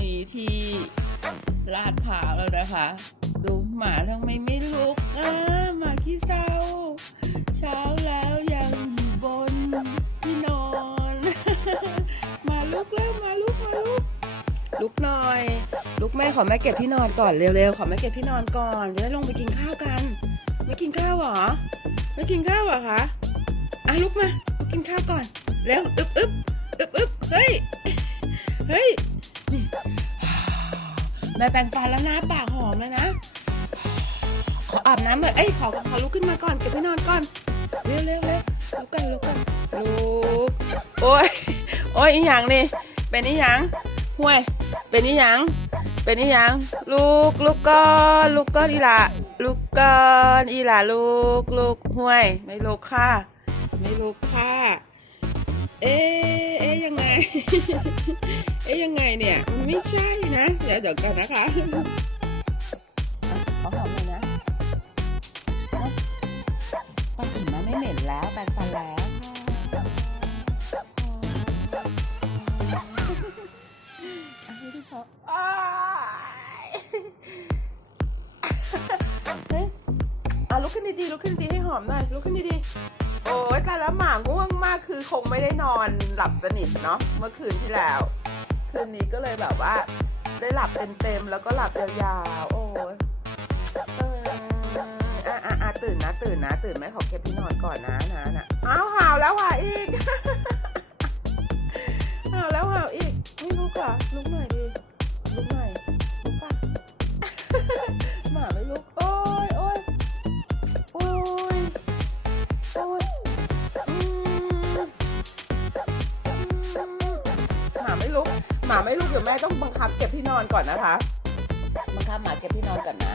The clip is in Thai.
นี้ที่ลาดพร้าวแล้วนะคะ ดูหมาทำไมไม่ลุกอะหมาขี้เศร้า เช้าแล้วยังอยู่บนที่นอน มาลุกแล้วมาลุกมาลุกลุกหน่อย ลุกแม่ขอแม่เก็บที่นอนก่อนเร็วๆขอแม่เก็บที่นอนก่อนจะได้ลงไปกินข้าวกัน ไม่กินข้าวเหรอไม่กินข้าวเหรอคะอะลุกมาลุกกินข้าวก่อนเร็วอึบอึบอึบอึบเฮ้ยเฮ้ย แม่แปรงฟันแล้วนะปากหอมแล้วนะ ขออาบน้ำเลยเอ้ยขอขอลุกขึ้นมาก่อนเก็บที่นอนก่อนเร็วเร็วเร็วลุกกันลุกกันลุกโอ้ยโอ้ยอีหยังนี่เป็นอีหยังห่วยเป็นอีหยังเป็นอีหยังลูกลูกก้อนลูกก้อนอีหละลูกก้อนอีหละลูกลูกห่วย ไม่ลูกค่ะ ไม่ลูกค่ะ เอ๊เอ๊ยังไง เอ๊ะยังไงเนี่ยมันไม่ใช่นะ เดี๋ยวเดี๋ยวกันนะคะขอหอมหน่อยนะป้าถึงมาไม่เหม็นแล้วแปรงฟันแล้วเอายเฮ้ยอะลุกขึ้นดีๆลุกขึ้นดีให้หอมหน่อยลุกขึ้นดีๆโอ้ยแต่ละหมาง่วงมากคือคงไม่ได้นอนหลับสนิทเนาะเมื่อคืนที่แล้ว คืนนี้ก็เลยแบบว่า ได้หลับเต็มๆแล้วก็หลับยาวๆโอ้ยเอออะอะอะตื่นนะ ตื่นนะ ตื่นไหมขอเก็บที่นอนก่อนนะนะนะอ้าวห่าวแล้วห่าอีกห่าวแล้วห่าวอีกไม่ลุกเหรอลุกหน่อยดิลุกหน่อยลุกป่ะหมาไม่ลุกโอ้ยโอ้ยโอ้ยโอ้ยอืมหมาไม่ลุก หมาไม่ลุกเดี๋ยวแม่ต้องบังคับเก็บที่นอนก่อนนะคะ บังคับหมาเก็บที่นอนก่อนนะ